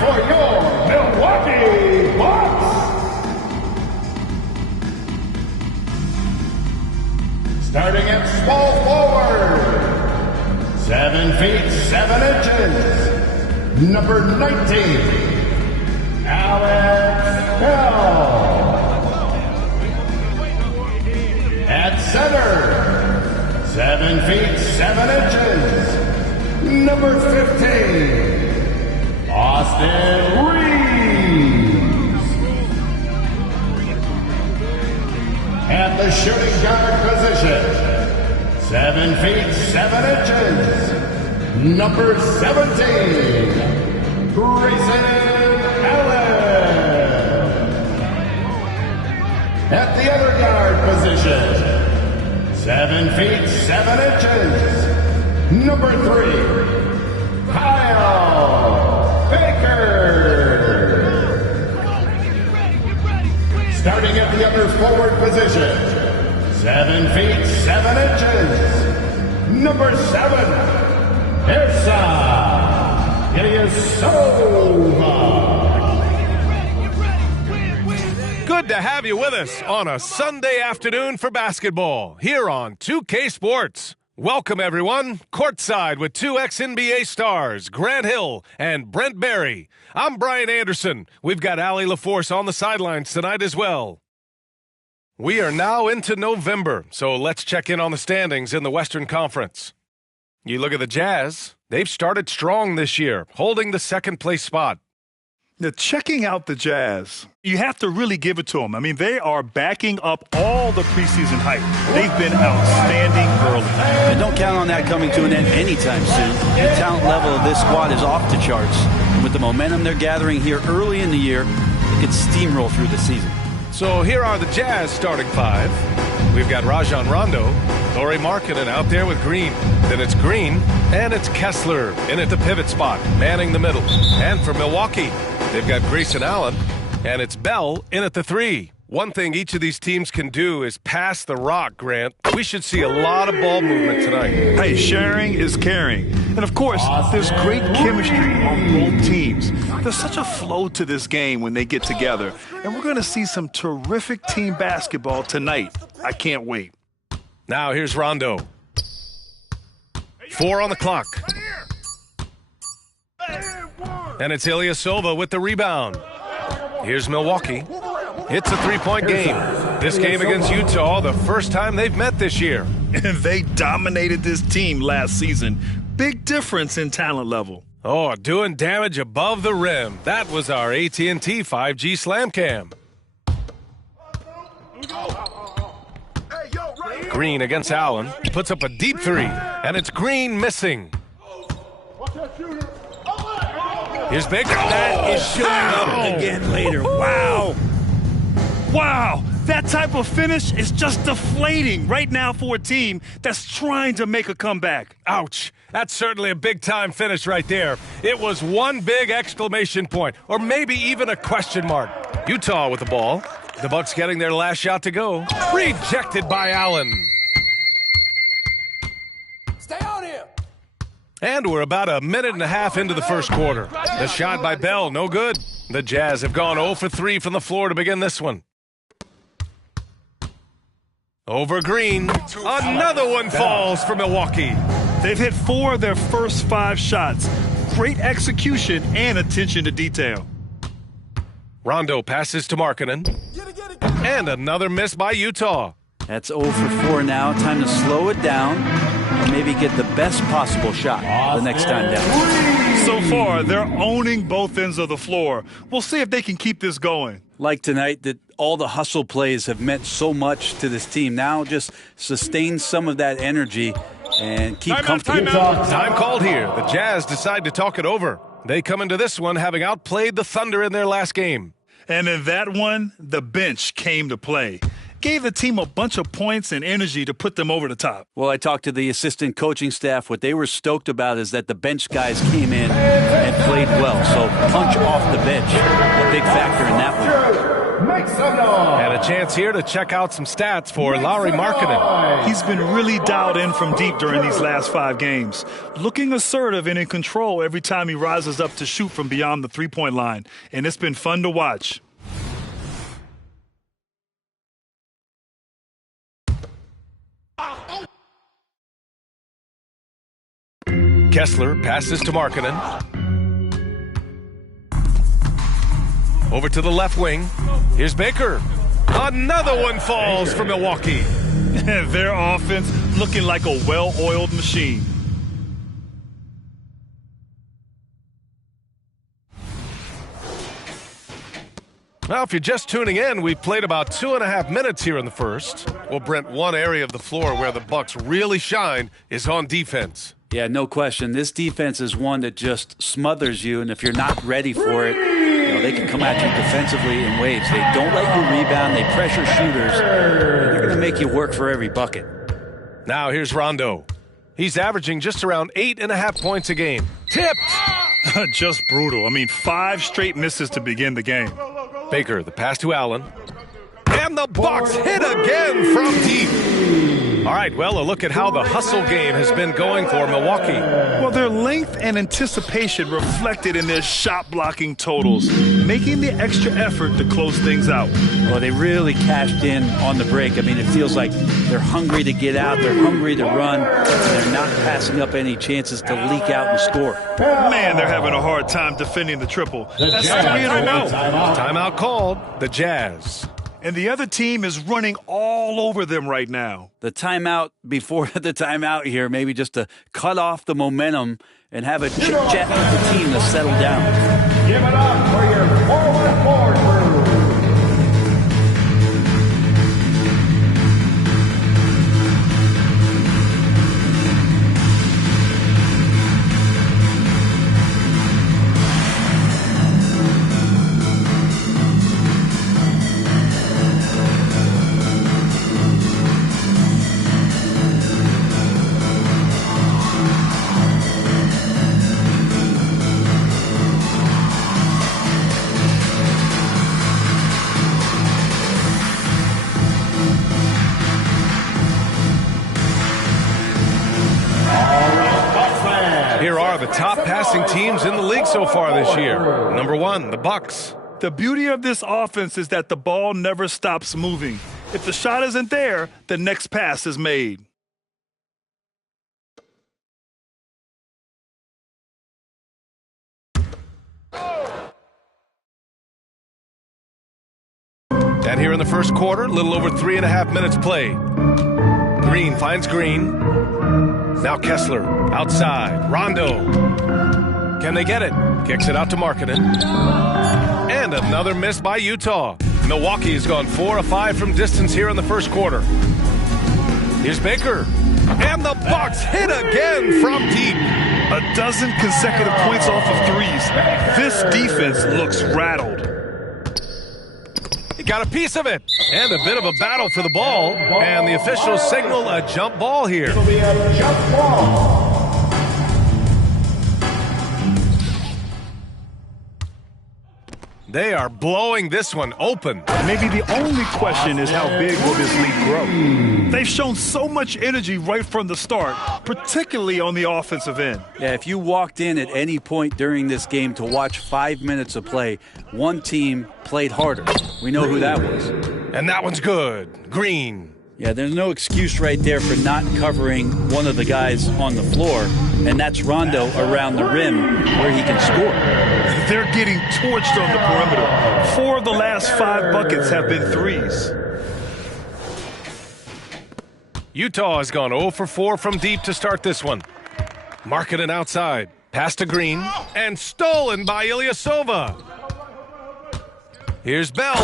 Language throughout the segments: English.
for your Milwaukee Bucks. Starting at small forward, 7 feet 7 inches, number 19, Alex Bell. At center, 7 feet 7 inches, number 15, Austin Reeves. At the shooting guard position, 7 feet 7 inches, number 17, Grayson Allen. At the other guard position, 7 feet 7 inches, number 3, Kyle Baker. Starting at the other forward position, 7 feet 7 inches, number 7, Ersa Ilyasova. Good to have you with us on a Sunday afternoon for basketball here on 2K Sports. Welcome, everyone. Courtside with two ex-NBA stars, Grant Hill and Brent Barry. I'm Brian Anderson. We've got Allie LaForce on the sidelines tonight as well. We are now into November, so let's check in on the standings in the Western Conference. You look at the Jazz. They've started strong this year, holding the second-place spot. Now, checking out the Jazz, you have to really give it to them. I mean, they are backing up all the preseason hype. They've been outstanding early. And don't count on that coming to an end anytime soon. The talent level of this squad is off the charts. And with the momentum they're gathering here early in the year, they could steamroll through the season. So here are the Jazz starting five. We've got Rajon Rondo, Lauri Markkanen out there with Green. Then it's Green, and it's Kessler in at the pivot spot, manning the middle. And for Milwaukee, they've got Grayson Allen, and it's Bell in at the 3. One thing each of these teams can do is pass the rock, Grant. We should see a lot of ball movement tonight. Hey, sharing is caring. And, of course, there's great chemistry on both teams. There's such a flow to this game when they get together. And we're going to see some terrific team basketball tonight. I can't wait. Now here's Rondo. 4 on the clock. And it's Ilyasova with the rebound. Here's Milwaukee. It's a three-point game. This game against Utah, the first time they've met this year. And they dominated this team last season. Big difference in talent level. Oh, doing damage above the rim. That was our AT&T 5G Slam Cam. Green against Allen. Puts up a deep 3. And it's Green missing. Here's Baker. That is showing up again later. Wow. Wow, that type of finish is just deflating right now for a team that's trying to make a comeback. Ouch. That's certainly a big-time finish right there. It was one big exclamation point, or maybe even a question mark. Utah with the ball. The Bucks getting their last shot to go. Rejected by Allen. Stay on him. And we're about a minute and a half into the first quarter. The shot by Bell, no good. The Jazz have gone 0 for 3 from the floor to begin this one. Over Green. Another one falls for Milwaukee. They've hit 4 of their first 5 shots. Great execution and attention to detail. Rondo passes to Markkanen. And another miss by Utah. That's 0 for 4 now. Time to slow it down and maybe get the best possible shot the next time down. So far, they're owning both ends of the floor. We'll see if they can keep this going. Like tonight, that all the hustle plays have meant so much to this team. Now just sustain some of that energy and keep comfortable. Time called here. The Jazz decide to talk it over. They come into this one having outplayed the Thunder in their last game. And in that one, the bench came to play. Gave the team a bunch of points and energy to put them over the top. Well, I talked to the assistant coaching staff. What they were stoked about is that the bench guys came in and played well. So punch off the bench, a big factor in that one. And a chance here to check out some stats for Lauri Markkanen. He's been really dialed in from deep during these last 5 games, looking assertive and in control every time he rises up to shoot from beyond the three-point line, and it's been fun to watch. Kessler passes to Markkanen. Over to the left wing. Here's Baker. Another one falls for Milwaukee. Their offense looking like a well-oiled machine. Well, if you're just tuning in, we've played about 2.5 minutes here in the first. Well, Brent, one area of the floor where the Bucks really shine is on defense. Yeah, no question. This defense is one that just smothers you, and if you're not ready for it, they can come at you defensively in waves. They don't let you rebound. They pressure shooters. And they're going to make you work for every bucket. Now here's Rondo. He's averaging just around 8.5 points a game. Tipped! Just brutal. I mean, 5 straight misses to begin the game. Baker, the pass to Allen. And the Bucks hit again from deep. All right, well, a look at how the hustle game has been going for Milwaukee. Well, their length and anticipation reflected in their shot blocking totals, making the extra effort to close things out. Well, they really cashed in on the break. I mean, it feels like they're hungry to get out. They're hungry to run. And they're not passing up any chances to leak out and score. Man, they're having a hard time defending the triple. That's 3 in a row. Timeout called. The Jazz. And the other team is running all over them right now. The timeout before the timeout here, maybe just to cut off the momentum and have a chit-chat with the team to settle down. Give it up for your forward crew. The top passing teams in the league so far this year. Number 1, the Bucks. The beauty of this offense is that the ball never stops moving. If the shot isn't there, the next pass is made. And here in the first quarter, a little over 3.5 minutes played. Green finds Green. Now Kessler, outside. Rondo. Can they get it? Kicks it out to Markkanen. And another miss by Utah. Milwaukee has gone 4 of 5 from distance here in the first quarter. Here's Baker. And the Bucks hit again from deep. 12 consecutive points off of threes. This defense looks rattled. He got a piece of it. And a bit of a battle for the ball. And the officials signal a jump ball here. It'll be a jump ball. They are blowing this one open. Maybe the only question is how big will this lead grow? They've shown so much energy right from the start, particularly on the offensive end. Yeah, if you walked in at any point during this game to watch 5 minutes of play, one team played harder. We know who that was. And that one's good. Green. Yeah, there's no excuse right there for not covering one of the guys on the floor, and that's Rondo around the rim where he can score. They're getting torched on the perimeter. 4 of the last 5 buckets have been threes. Utah has gone 0 for 4 from deep to start this one. Markkanen outside. Pass to Green. And stolen by Ilyasova. Here's Bell.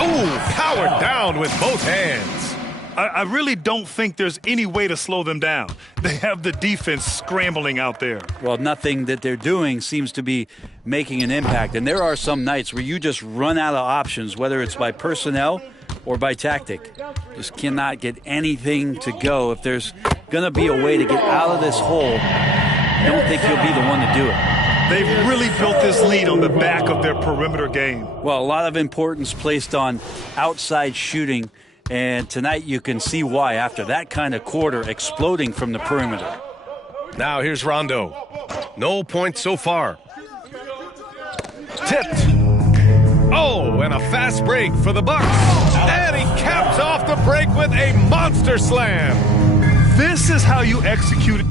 Ooh, powered down with both hands. I really don't think there's any way to slow them down. They have the defense scrambling out there. Well, nothing that they're doing seems to be making an impact. And there are some nights where you just run out of options, whether it's by personnel or by tactic. Just cannot get anything to go. If there's going to be a way to get out of this hole, I don't think he'll be the one to do it. They've really built this lead on the back of their perimeter game. Well, a lot of importance placed on outside shooting, and tonight you can see why after that kind of quarter exploding from the perimeter. Now here's Rondo. No points so far. Tipped. Oh, and a fast break for the Bucks. And he caps off the break with a monster slam. This is how you execute it.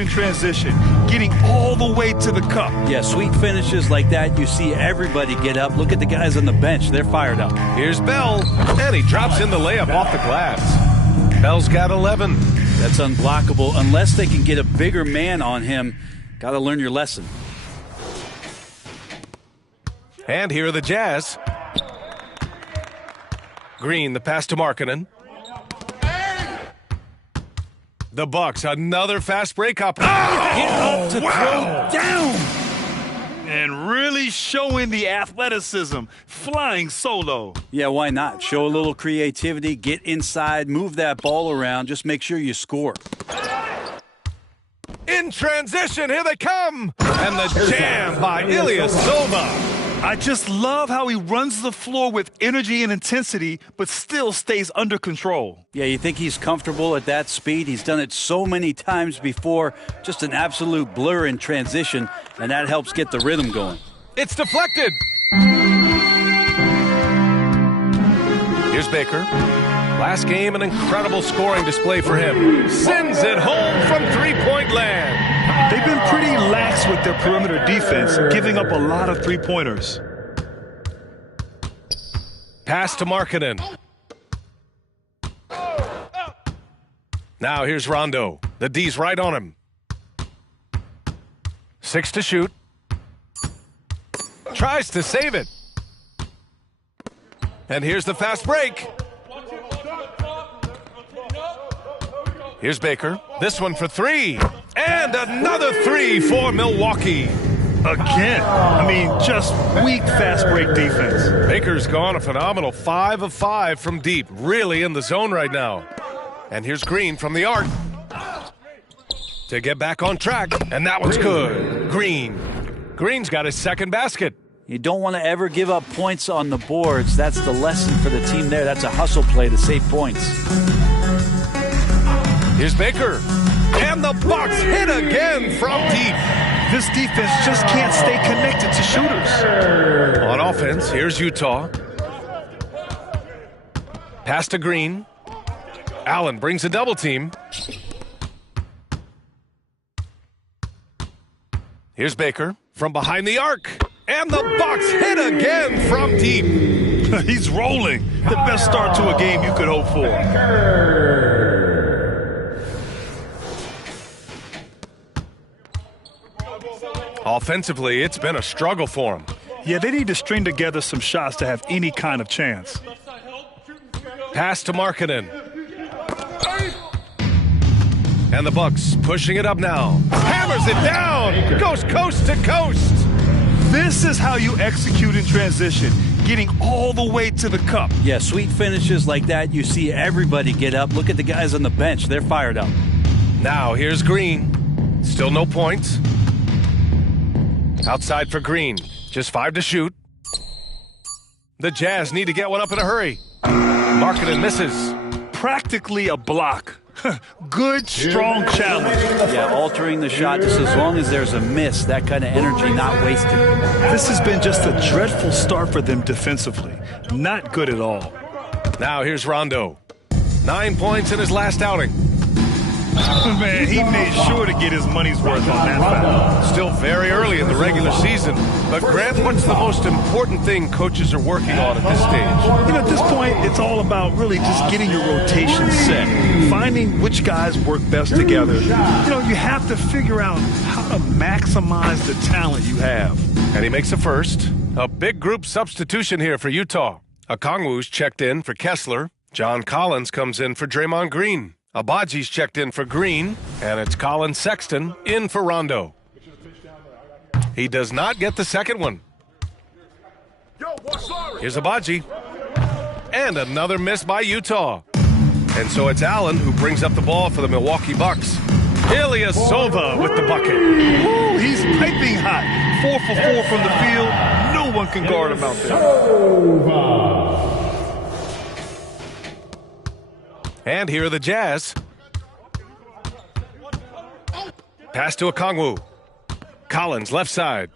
In transition, getting all the way to the cup. Yeah, sweet finishes like that, you see everybody get up. Look at the guys on the bench. They're fired up. Here's Bell, and he drops in the layup off the glass. Bell's got 11. That's unblockable unless they can get a bigger man on him. Got to learn your lesson. And here are the Jazz. Green, the pass to Markkanen. The Bucks, another fast break up. Get up to throw down. And really showing the athleticism, flying solo. Yeah, why not? Show a little creativity, get inside, move that ball around. Just make sure you score. In transition, here they come. And the jam by Ilyasova. I just love how he runs the floor with energy and intensity, but still stays under control. Yeah, you think he's comfortable at that speed? He's done it so many times before. Just an absolute blur in transition, and that helps get the rhythm going. It's deflected. Here's Baker. Last game, an incredible scoring display for him. Sends it home from three-point land. They've been pretty lax with their perimeter defense, giving up a lot of three-pointers. Pass to Markkanen. Now here's Rondo. The D's right on him. 6 to shoot. Tries to save it. And here's the fast break. Here's Baker. This one for 3. And another 3 for Milwaukee. Again, I mean, just weak fast break defense. Baker's gone a phenomenal 5 of 5 from deep. Really in the zone right now. And here's Green from the arc. To get back on track. And that one's good. Green's got his second basket. You don't want to ever give up points on the boards. That's the lesson for the team there. That's a hustle play to save points. Here's Baker. And the Bucks hit again from deep. This defense just can't stay connected to shooters. On offense, here's Utah. Pass to Green. Allen brings a double team. Here's Baker from behind the arc. And the Bucks hit again from deep. He's rolling. The best start to a game you could hope for. Offensively, it's been a struggle for him. Yeah, they need to string together some shots to have any kind of chance. Pass to Markkanen. And the Bucks pushing it up now. Hammers it down. Goes coast to coast. This is how you execute in transition, getting all the way to the cup. Yeah, sweet finishes like that, you see everybody get up. Look at the guys on the bench. They're fired up. Now here's Green. Still no points. Outside for Green. Just 5 to shoot. The Jazz need to get one up in a hurry. Markkanen misses. Practically a block. Good, strong challenge. Yeah, altering the shot just as long as there's a miss. That kind of energy not wasted. This has been just a dreadful start for them defensively. Not good at all. Now here's Rondo. 9 points in his last outing. Man, he made sure to get his money's worth on that foul. Still very early in the regular season. But, Grant, what's the most important thing coaches are working on at this stage? You know, at this point, it's all about really just getting your rotation set, finding which guys work best together. You know, you have to figure out how to maximize the talent you have. And he makes a first. A big group substitution here for Utah. Okongwu's checked in for Kessler. John Collins comes in for Draymond Green. Abaji's checked in for Green, and it's Colin Sexton in for Rondo. He does not get the second one. Here's Abaji. And another miss by Utah. And so it's Allen who brings up the ball for the Milwaukee Bucks. Ilyasova with the bucket. Ooh, he's piping hot. 4 for 4 from the field. No one can guard him out there. And here are the Jazz. Pass to Okongwu. Collins, left side.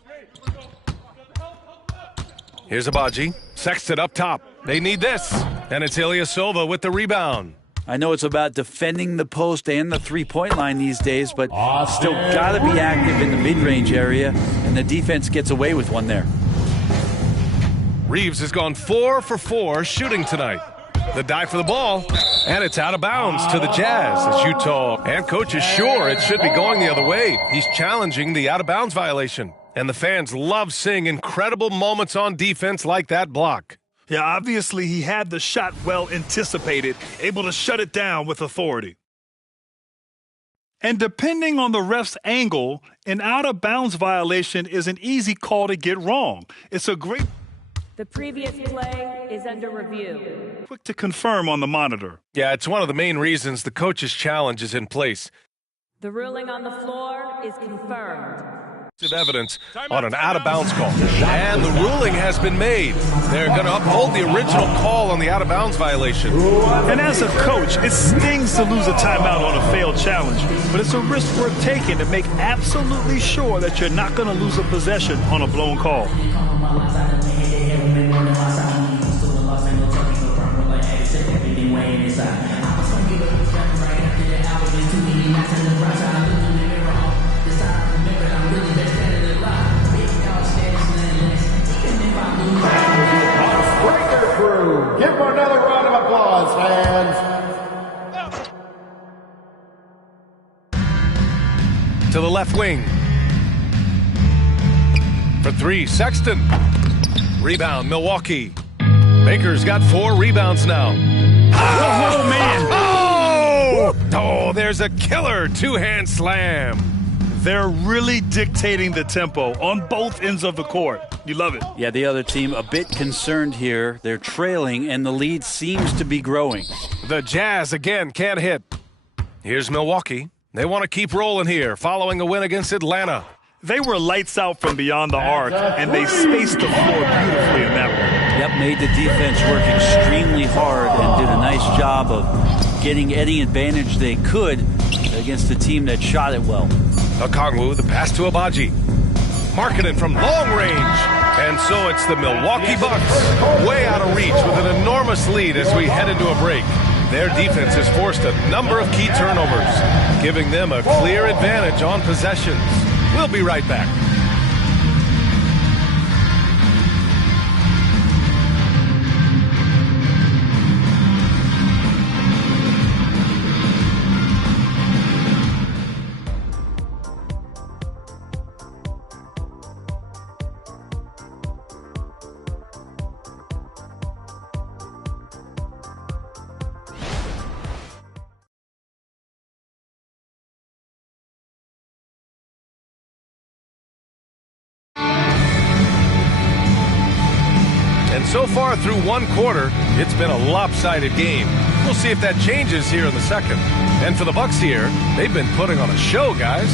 Here's Abaji. Sexton up top. They need this. And it's Ilyasova with the rebound. I know it's about defending the post and the three-point line these days, but still got to be active in the mid-range area, and the defense gets away with one there. Reeves has gone 4 for 4 shooting tonight. The dive for the ball, and it's out of bounds to the Jazz as Utah and coach is sure it should be going the other way. He's challenging the out-of-bounds violation, and the fans love seeing incredible moments on defense like that block. Yeah, obviously he had the shot well anticipated, able to shut it down with authority. And depending on the ref's angle, an out-of-bounds violation is an easy call to get wrong. It's a great... The previous play is under review. Quick to confirm on the monitor. Yeah, it's one of the main reasons the coach's challenge is in place. The ruling on the floor is confirmed. Evidence on an out-of-bounds call. And the ruling has been made. They're going to uphold the original call on the out-of-bounds violation. And as a coach, it stings to lose a timeout on a failed challenge, but it's a risk worth taking to make absolutely sure that you're not going to lose a possession on a blown call. Give him another round of applause, fans. To the left wing. For 3, Sexton. Rebound, Milwaukee. Baker's got 4 rebounds now. Oh, man! Oh, there's a killer two-hand slam. They're really dictating the tempo on both ends of the court. You love it. Yeah, the other team a bit concerned here. They're trailing, and the lead seems to be growing. The Jazz again can't hit. Here's Milwaukee. They want to keep rolling here, following a win against Atlanta. They were lights out from beyond the arc, and they spaced the floor beautifully in that one. Yep, made the defense work extremely hard and did a nice job of getting any advantage they could against a team that shot it well. Okongwu, the pass to Abaji. Marketed from long range. And so it's the Milwaukee Bucks, way out of reach with an enormous lead as we head into a break. Their defense has forced a number of key turnovers, giving them a clear advantage on possessions. We'll be right back. So far through one quarter, it's been a lopsided game. We'll see if that changes here in the second. And for the Bucks here, they've been putting on a show, guys.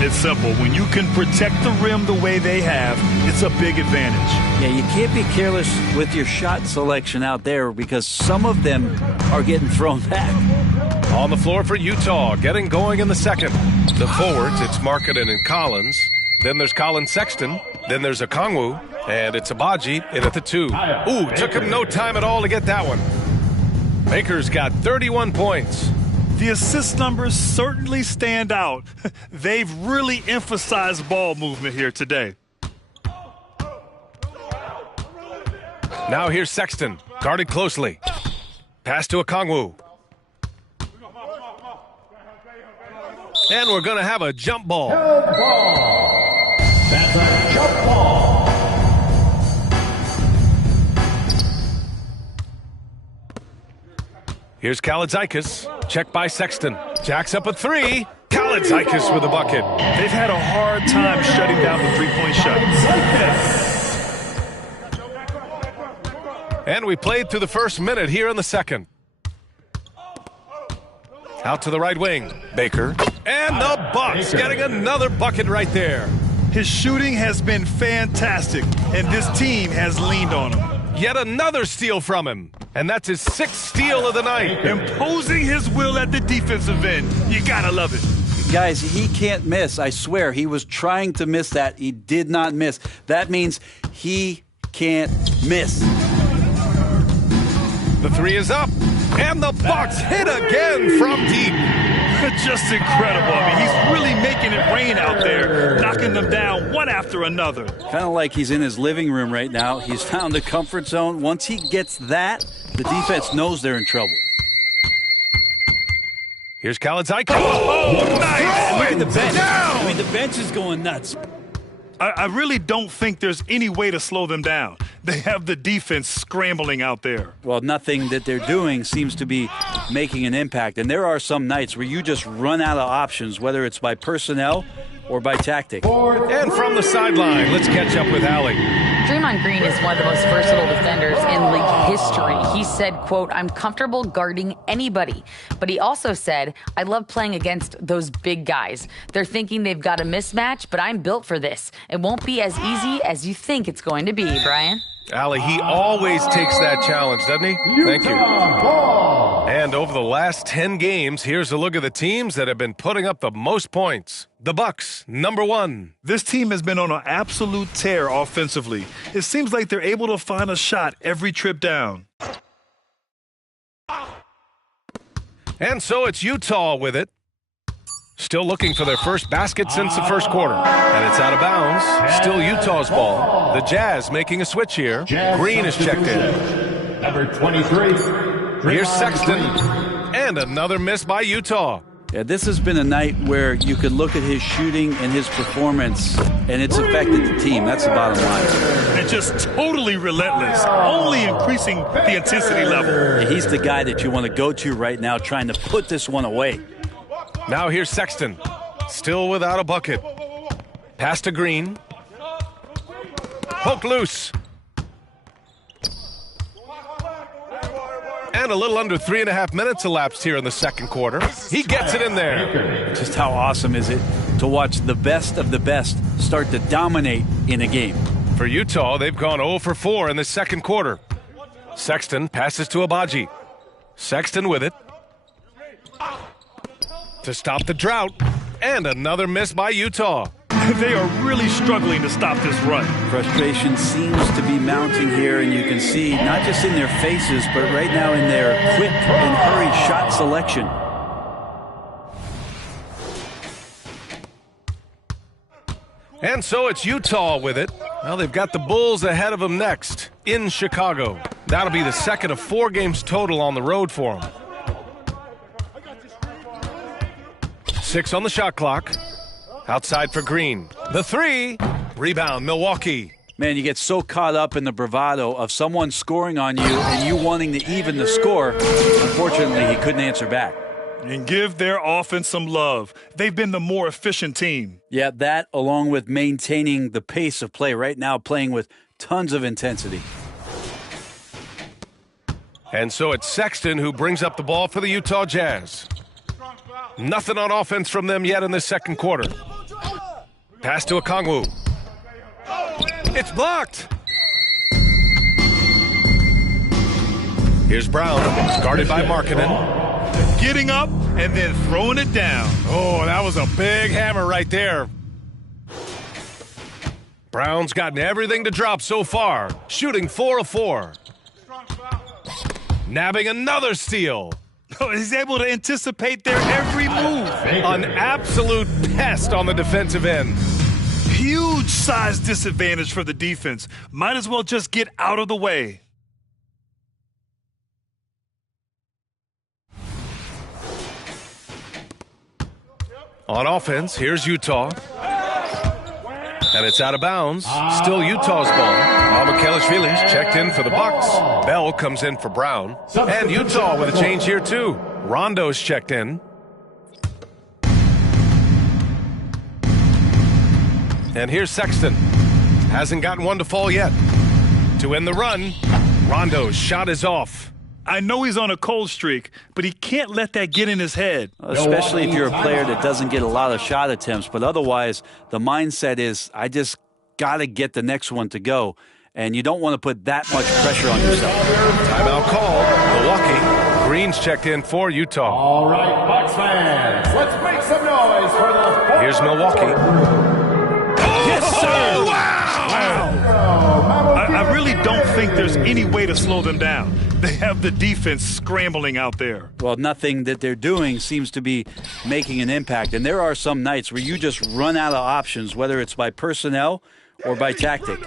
It's simple. When you can protect the rim the way they have, it's a big advantage. Yeah, you can't be careless with your shot selection out there because some of them are getting thrown back. On the floor for Utah, getting going in the second. The forwards, it's Markkanen and Collins. Then there's Colin Sexton. Then there's Okongwu. And it's Abaji in at the 2. Ooh, took him no time at all to get that one. Baker's got 31 points. The assist numbers certainly stand out. They've really emphasized ball movement here today. Now here's Sexton, guarded closely. Pass to Okongwu. And we're going to have a jump ball. Jump ball. That's a jump ball. Here's Kaladzikis. Check by Sexton. Jacks up a three. Kaladzikis with a bucket. They've had a hard time shutting down the three-point shot. And we played through the first minute here in the second. Out to the right wing. Baker. And the Bucks getting another bucket right there. His shooting has been fantastic, and this team has leaned on him. Yet another steal from him. And that's his sixth steal of the night. Imposing his will at the defensive end. You gotta love it. Guys, he can't miss. I swear, he was trying to miss that. He did not miss. That means he can't miss. The three is up. And the Bucks hit again from deep. Just incredible. I mean, he's really making it rain out there, knocking them down one after another. Kind of like he's in his living room right now. He's found a comfort zone. Once he gets that, the defense knows they're in trouble. Here's Kaladzikis. Oh, nice! Look at the bench. I mean, the bench is going nuts. I really don't think there's any way to slow them down. They have the defense scrambling out there. Well, nothing that they're doing seems to be making an impact. And there are some nights where you just run out of options, whether it's by personnel or by tactic. And from the sideline, let's catch up with Allie. Draymond Green is one of the most versatile defenders in league history. He said, quote, "I'm comfortable guarding anybody." But he also said, "I love playing against those big guys. They're thinking they've got a mismatch, but I'm built for this. It won't be as easy as you think it's going to be, Brian." Allie, he always takes that challenge, doesn't he? Thank you. And over the last 10 games, here's a look at the teams that have been putting up the most points. The Bucks, number 1. This team has been on an absolute tear offensively. It seems like they're able to find a shot every trip down. And so it's Utah with it. Still looking for their first basket since the first quarter. And it's out of bounds. Still Utah's ball. The Jazz making a switch here. Green is checked in. Number 23. Here's Sexton. And another miss by Utah. Yeah, this has been a night where you could look at his shooting and his performance, and it's affected the team. That's the bottom line. And just totally relentless, only increasing the intensity level. He's the guy that you want to go to right now trying to put this one away. Now here's Sexton. Still without a bucket. Pass to Green. Poke loose. And a little under 3.5 minutes elapsed here in the second quarter. He gets it in there. Just how awesome is it to watch the best of the best start to dominate in a game? For Utah, they've gone 0 for 4 in the second quarter. Sexton passes to Abaji. Sexton with it. To stop the drought. And another miss by Utah. They are really struggling to stop this run. Frustration seems to be mounting here, and you can see not just in their faces, but right now in their quick and hurried shot selection. And so it's Utah with it. Well, they've got the Bulls ahead of them next in Chicago. That'll be the second of 4 games total on the road for them. 6 on the shot clock. Outside for Green. The 3. Rebound, Milwaukee. Man, you get so caught up in the bravado of someone scoring on you and you wanting to even the score. Unfortunately, he couldn't answer back. And give their offense some love. They've been the more efficient team. Yeah, that along with maintaining the pace of play right now, playing with tons of intensity. And so it's Sexton who brings up the ball for the Utah Jazz. Nothing on offense from them yet in the second quarter. Pass to Okongwu. It's blocked. Here's Brown. It's guarded by Markkanen. Getting up and then throwing it down. Oh, that was a big hammer right there. Brown's gotten everything to drop so far. Shooting 4 of 4. Nabbing another steal. He's able to anticipate their every move. An absolute pest on the defensive end. Huge size disadvantage for the defense. Might as well just get out of the way. On offense, here's Utah. And it's out of bounds. Still Utah's ball. Kelishvili's checked in for the Bucks. Bell comes in for Brown. And Utah with a change here, too. Rondo's checked in. And here's Sexton. Hasn't gotten one to fall yet. To end the run, Rondo's shot is off. I know he's on a cold streak, but he can't let that get in his head. Especially if you're a player that doesn't get a lot of shot attempts. But otherwise, the mindset is, I just got to get the next one to go. And you don't want to put that much pressure on yourself. Timeout called. Milwaukee. Green's checked in for Utah. All right, Bucks fans, let's make some noise for the... Here's Milwaukee. Yes, sir! Wow! I really don't think there's any way to slow them down. They have the defense scrambling out there. Well, nothing that they're doing seems to be making an impact. And there are some nights where you just run out of options, whether it's by personnel or by tactic.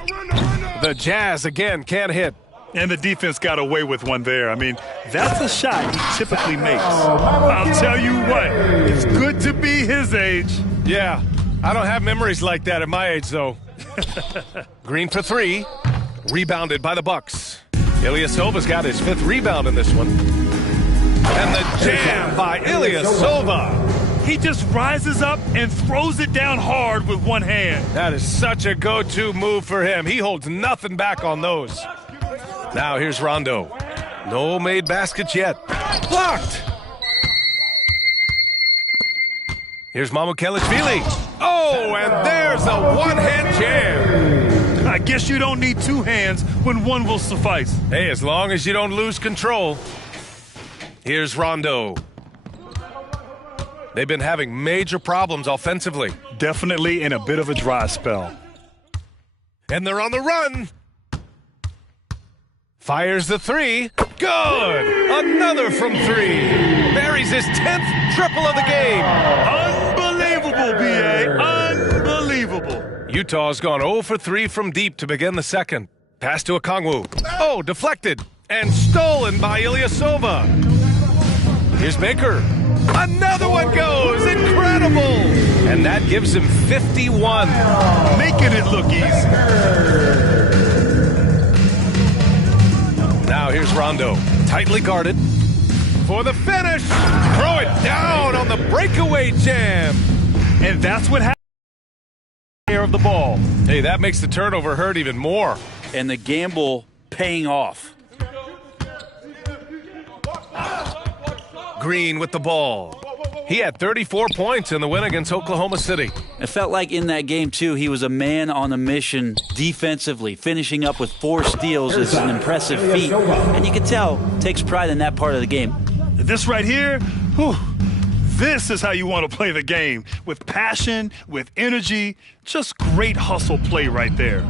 The Jazz, again, can't hit. And the defense got away with one there. I mean, that's a shot he typically makes. I'll tell you what, it's good to be his age. Yeah, I don't have memories like that at my age, though. Green for three. Rebounded by the Bucks. Ilyasova's got his 5th rebound in this one. And the jam by Ilyasova. He just rises up and throws it down hard with one hand. That is such a go-to move for him. He holds nothing back on those. Now here's Rondo. No made baskets yet. Blocked. Here's Kelishvili. Oh, and there's a one-hand jam. I guess you don't need two hands when one will suffice. Hey, as long as you don't lose control. Here's Rondo. They've been having major problems offensively. Definitely in a bit of a dry spell. And they're on the run. Fires the three. Good. Another from three. Buries his 10th triple of the game. Unbelievable, B.A. Unbelievable. Utah's gone 0 for 3 from deep to begin the second. Pass to Okongwu. Oh, deflected. And stolen by Ilyasova. Here's Baker. Another one goes. Incredible. And that gives him 51. Making it look easy. Now here's Rondo. Tightly guarded. For the finish. Throw it down on the breakaway jam. And that's what happened. Of the ball. Hey, that makes the turnover hurt even more. And the gamble paying off. Green with the ball. He had 34 points in the win against Oklahoma City. It felt like in that game, too, he was a man on a mission defensively. Finishing up with 4 steals is an impressive feat. And you can tell, takes pride in that part of the game. This right here, whew. This is how you want to play the game, with passion, with energy, just great hustle play right there.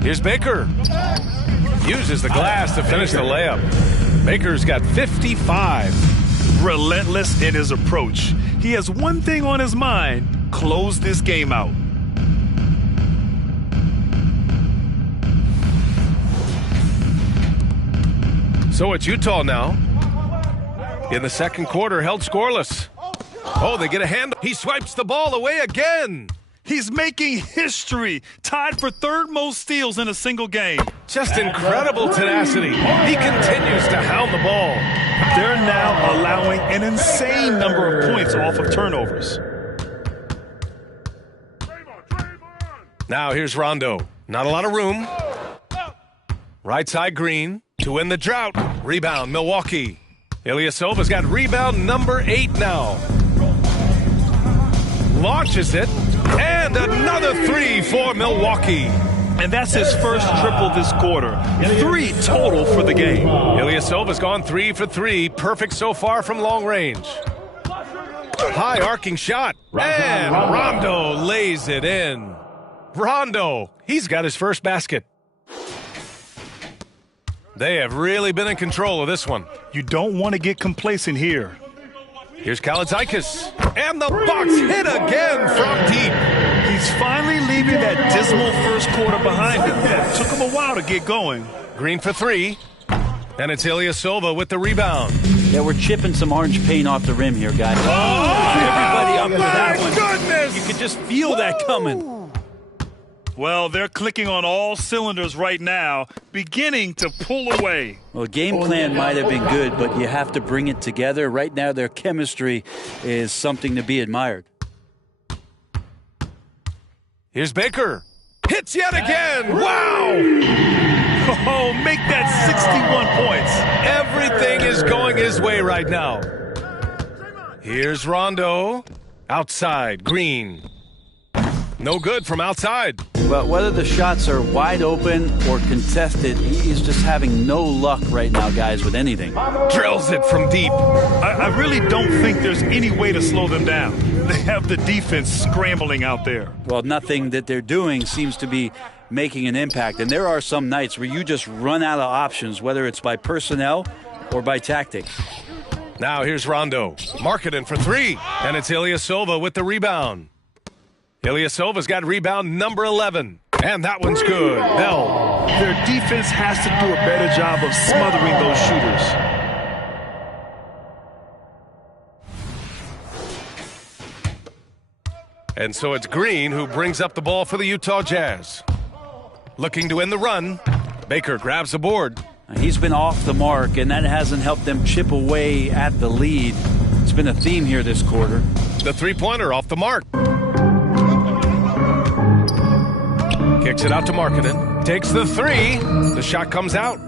Here's Baker. Uses the glass to finish the layup. Baker's got 55. Relentless in his approach. He has one thing on his mind: close this game out. So it's Utah now. In the second quarter, held scoreless. Oh, they get a hand. He swipes the ball away again. He's making history, tied for 3rd most steals in a single game. Just incredible tenacity. He continues to hound the ball. They're now allowing an insane number of points off of turnovers. Now here's Rondo. Not a lot of room. Right side Green to win the drought. Rebound, Milwaukee. Ilyasova's got rebound number 8 now. Launches it, and another 3 for Milwaukee. And that's his first triple this quarter. 3 total for the game. Ilyasova's gone 3 for 3. Perfect so far from long range. High arcing shot, and Rondo lays it in. Rondo, he's got his first basket. They have really been in control of this one. You don't want to get complacent here. Here's Kaladzikis. And the Bucks hit again from deep. He's finally leaving that dismal first quarter behind him. It took him a while to get going. Green for three. And it's Ilyasova with the rebound. Yeah, we're chipping some orange paint off the rim here, guys. Everybody up with that one. Goodness! You could just feel that coming. Well, they're clicking on all cylinders right now, beginning to pull away. Well, game plan might have been good, but you have to bring it together. Right now, their chemistry is something to be admired. Here's Baker. Hits yet again. Wow! Oh, make that 61 points. Everything is going his way right now. Here's Rondo. Outside, Green. No good from outside. But whether the shots are wide open or contested, he's just having no luck right now, guys, with anything. Drills it from deep. I really don't think there's any way to slow them down. They have the defense scrambling out there. Well, nothing that they're doing seems to be making an impact. And there are some nights where you just run out of options, whether it's by personnel or by tactic. Now here's Rondo. Marketing for three. And it's Ilyasova with the rebound. Ilyasova's got rebound number 11. And that one's good. Bell. Their defense has to do a better job of smothering those shooters. And so it's Green who brings up the ball for the Utah Jazz. Looking to end the run. Baker grabs the board. He's been off the mark, and that hasn't helped them chip away at the lead. It's been a theme here this quarter. The three-pointer off the mark. Kicks it out to Markkanen. Takes the three. The shot comes out.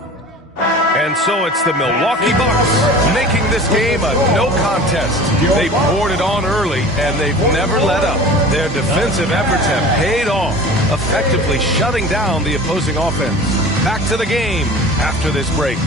And so it's the Milwaukee Bucks making this game a no contest. They poured it on early, and they've never let up. Their defensive efforts have paid off, effectively shutting down the opposing offense. Back to the game after this break.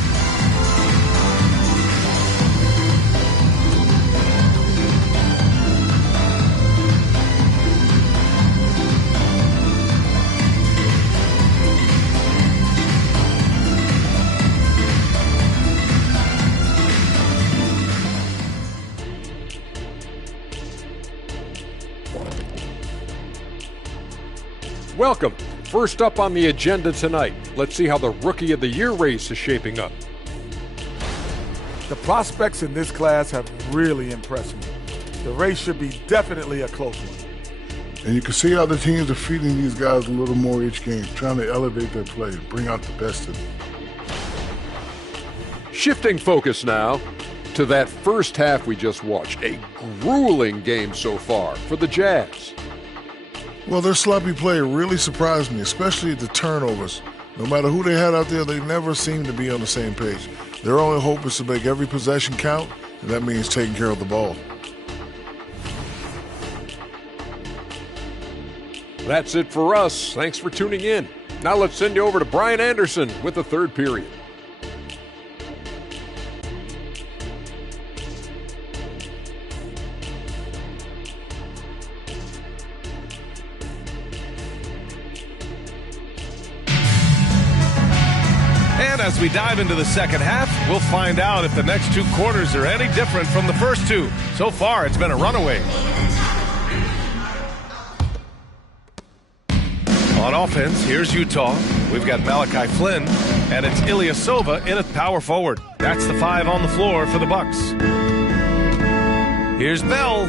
Welcome. First up on the agenda tonight, let's see how the Rookie of the Year race is shaping up. The prospects in this class have really impressed me. The race should be definitely a close one. And you can see how the teams are feeding these guys a little more each game, trying to elevate their play, bring out the best of them. Shifting focus now to that first half we just watched. A grueling game so far for the Jazz. Well, their sloppy play really surprised me, especially the turnovers. No matter who they had out there, they never seemed to be on the same page. Their only hope is to make every possession count, and that means taking care of the ball. That's it for us. Thanks for tuning in. Now let's send you over to Brian Anderson with the third period. As we dive into the second half, we'll find out if the next two quarters are any different from the first two. So far, it's been a runaway. On offense, here's Utah. We've got Malachi Flynn, and it's Ilyasova in at power forward. That's the five on the floor for the Bucks. Here's Bell.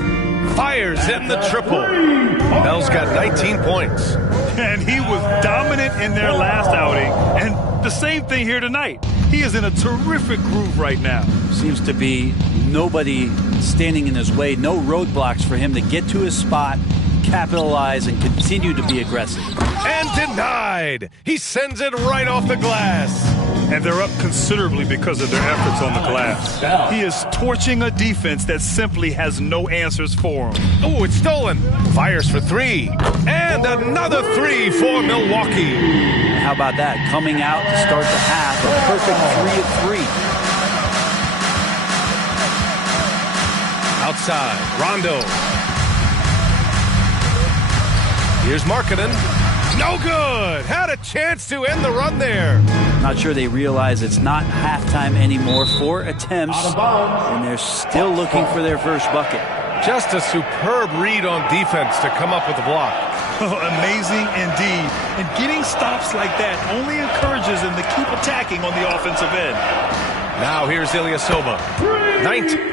Fires in the triple. Bell's got 19 points. And he was dominant in their last outing. And the same thing here tonight. He is in a terrific groove right now. Seems to be nobody standing in his way, no roadblocks for him to get to his spot, capitalize, and continue to be aggressive. And denied. He sends it right off the glass. And they're up considerably because of their efforts on the glass. He is torching a defense that simply has no answers for him. Oh, it's stolen. Fires for three. And another three for Milwaukee. How about that? Coming out to start the half, a perfect 3 of 3. Outside, Rondo. Here's Markkanen. No good. Had a chance to end the run there. Not sure they realize it's not halftime anymore. 4 attempts, and they're still looking for their first bucket. Just a superb read on defense to come up with the block. Amazing indeed. And getting stops like that only encourages them to keep attacking on the offensive end. Now here's Ilyasova. 19.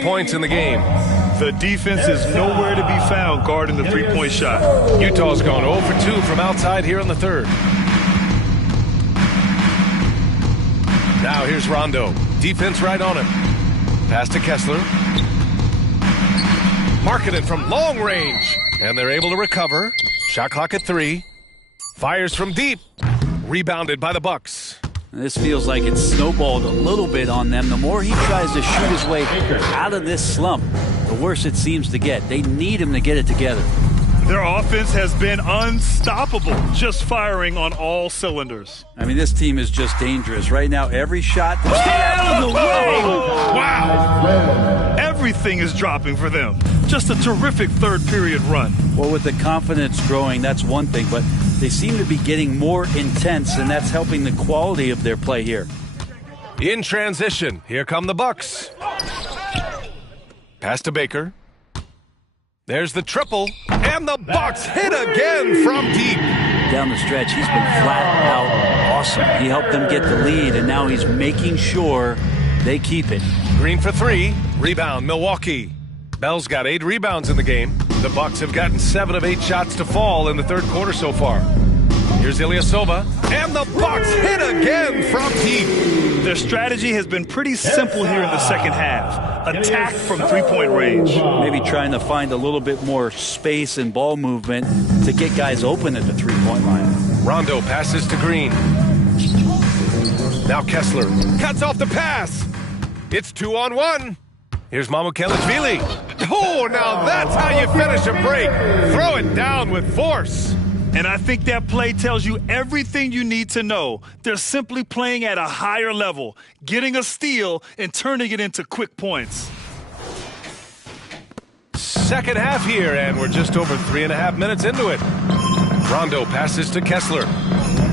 Points in the game. The defense is nowhere to be found guarding the three-point shot. Utah's gone 0 for 2 from outside here in the third. Now here's Rondo. Defense right on him. Pass to Kessler. Marketed from long range. And they're able to recover. Shot clock at 3. Fires from deep. Rebounded by the Bucks. This feels like it's snowballed a little bit on them. The more he tries to shoot his way out of this slump, the worse it seems to get. They need him to get it together. Their offense has been unstoppable, just firing on all cylinders. I mean, this team is just dangerous. Right now, every shot... Out of the way! Wow! Everything is dropping for them. Just a terrific third-period run. Well, with the confidence growing, that's one thing, but they seem to be getting more intense, and that's helping the quality of their play here. In transition, here come the Bucks. Pass to Baker. There's the triple, and the Bucks hit again from deep. Down the stretch, he's been flat out awesome. He helped them get the lead, and now he's making sure they keep it. Green for 3. Rebound, Milwaukee. Bell's got 8 rebounds in the game. The Bucks have gotten 7 of 8 shots to fall in the third quarter so far. Here's Ilyasova, and the Bucks hit again from deep. Their strategy has been pretty simple here in the second half. Attack from three-point range. Maybe trying to find a little bit more space and ball movement to get guys open at the three-point line. Rondo passes to Green. Now Kessler cuts off the pass. It's 2-on-1. Here's Mamukelashvili. Oh, now that's how you finish a break. Throw it down with force. And I think that play tells you everything you need to know. They're simply playing at a higher level, getting a steal and turning it into quick points. Second half here, and we're just over 3.5 minutes into it. Rondo passes to Kessler.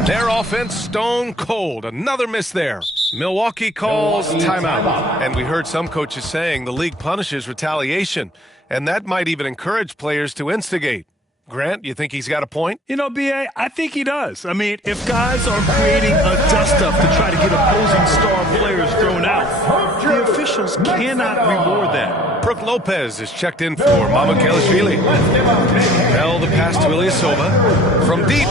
Their offense stone cold. Another miss there. Milwaukee calls timeout. And we heard some coaches saying the league punishes retaliation, and that might even encourage players to instigate. Grant, you think he's got a point? You know, B.A., I think he does. I mean, if guys are creating a dust-up to try to get opposing star players thrown out, the officials cannot reward that. Brook Lopez is checked in for Mamukelashvili. Bell the pass to Ilyasova. From deep,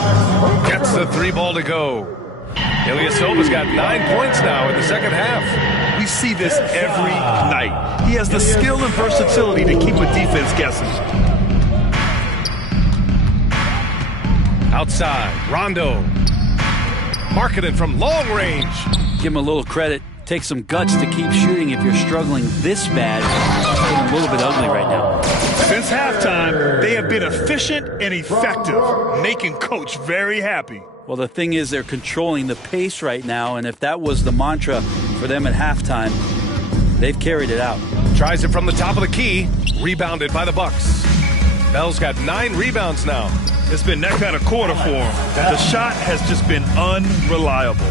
gets the 3-ball to go. Ilyasova's got 9 points now in the second half. We see this every night. He has the skill and versatility to keep a defense guessing. Outside, Rondo. Marketed from long range. Give him a little credit. Take some guts to keep shooting if you're struggling this bad. It's getting a little bit ugly right now. Since halftime, they have been efficient and effective, making Coach very happy. Well, the thing is they're controlling the pace right now, and if that was the mantra for them at halftime, they've carried it out. Tries it from the top of the key. Rebounded by the Bucks. Bell's got 9 rebounds now. It's been that kind of quarter for him. The shot has just been unreliable.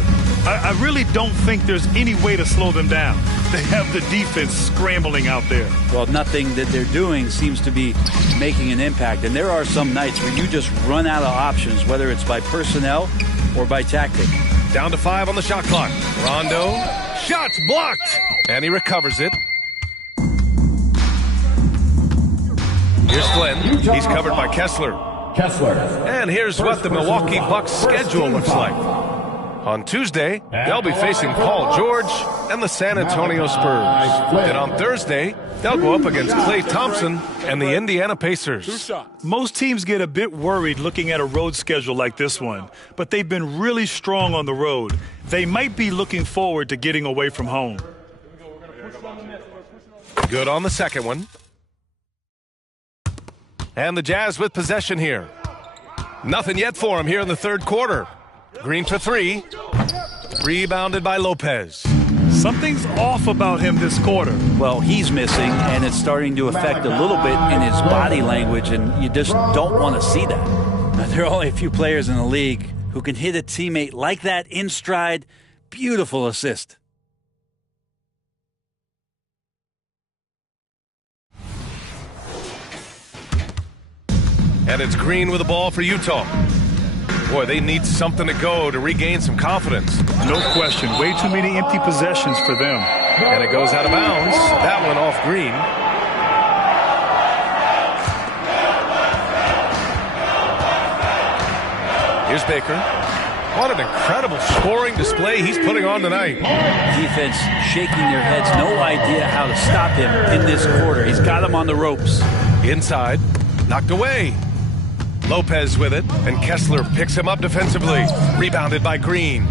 I really don't think there's any way to slow them down. They have the defense scrambling out there. Well, nothing that they're doing seems to be making an impact. And there are some nights where you just run out of options, whether it's by personnel or by tactic. Down to 5 on the shot clock. Rondo. Shot's blocked. And he recovers it. Here's Flynn. He's covered by Kessler. And here's what the Milwaukee Bucks schedule looks like. On Tuesday, they'll be facing Paul George and the San Antonio Spurs. Then on Thursday, they'll go up against Klay Thompson and the Indiana Pacers. Most teams get a bit worried looking at a road schedule like this one, but they've been really strong on the road. They might be looking forward to getting away from home. Good on the second one. And the Jazz with possession here. Nothing yet for him here in the third quarter. Green for 3. Rebounded by Lopez. Something's off about him this quarter. Well, he's missing, and it's starting to affect a little bit in his body language, and you just don't want to see that. Now, there are only a few players in the league who can hit a teammate like that in stride. Beautiful assist. And it's Green with the ball for Utah. Boy, they need something to go to regain some confidence. No question. Way too many empty possessions for them. And it goes out of bounds. That one off Green. Here's Baker. What an incredible scoring display he's putting on tonight. Defense shaking their heads. No idea how to stop him in this quarter. He's got him on the ropes. Inside. Knocked away. Lopez with it, and Kessler picks him up defensively. Rebounded by Green.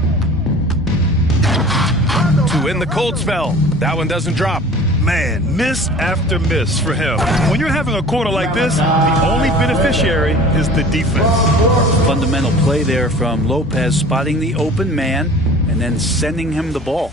To win the cold spell. That one doesn't drop. Man, miss after miss for him. When you're having a quarter like this, the only beneficiary is the defense. Fundamental play there from Lopez, spotting the open man and then sending him the ball.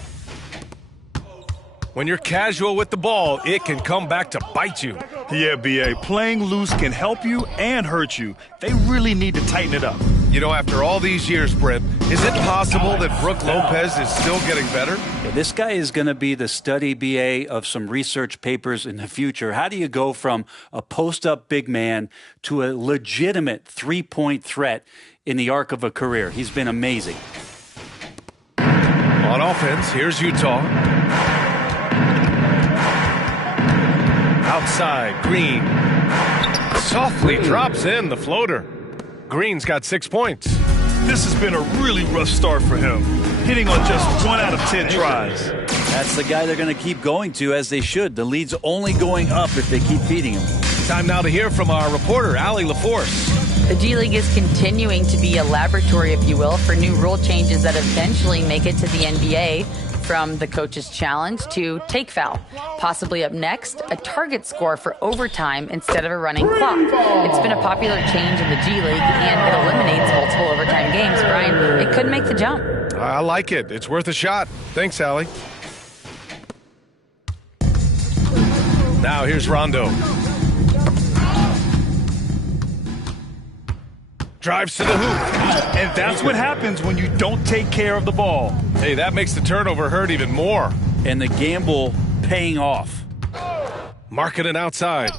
When you're casual with the ball, it can come back to bite you. Yeah, B.A., playing loose can help you and hurt you. They really need to tighten it up. You know, after all these years, Brent, is it possible that Brook Lopez is still getting better? Yeah, this guy is going to be the study, B.A., of some research papers in the future. How do you go from a post-up big man to a legitimate three-point threat in the arc of a career? He's been amazing. On offense, here's Utah. Outside, Green softly drops in the floater. Green's got 6 points. This has been a really rough start for him, hitting on just 1 out of 10 tries. That's the guy they're going to keep going to, as they should. The lead's only going up if they keep feeding him. Time now to hear from our reporter, Allie LaForce. The G League is continuing to be a laboratory, if you will, for new rule changes that eventually make it to the NBA. From the coach's challenge to take foul. Possibly up next, a target score for overtime instead of a running clock. It's been a popular change in the G League, and it eliminates multiple overtime games. Brian, it could make the jump. I like it. It's worth a shot. Thanks, Allie. Now here's Rondo. Drives to the hoop. And that's what happens when you don't take care of the ball. Hey, that makes the turnover hurt even more. And the gamble paying off. Marketing outside.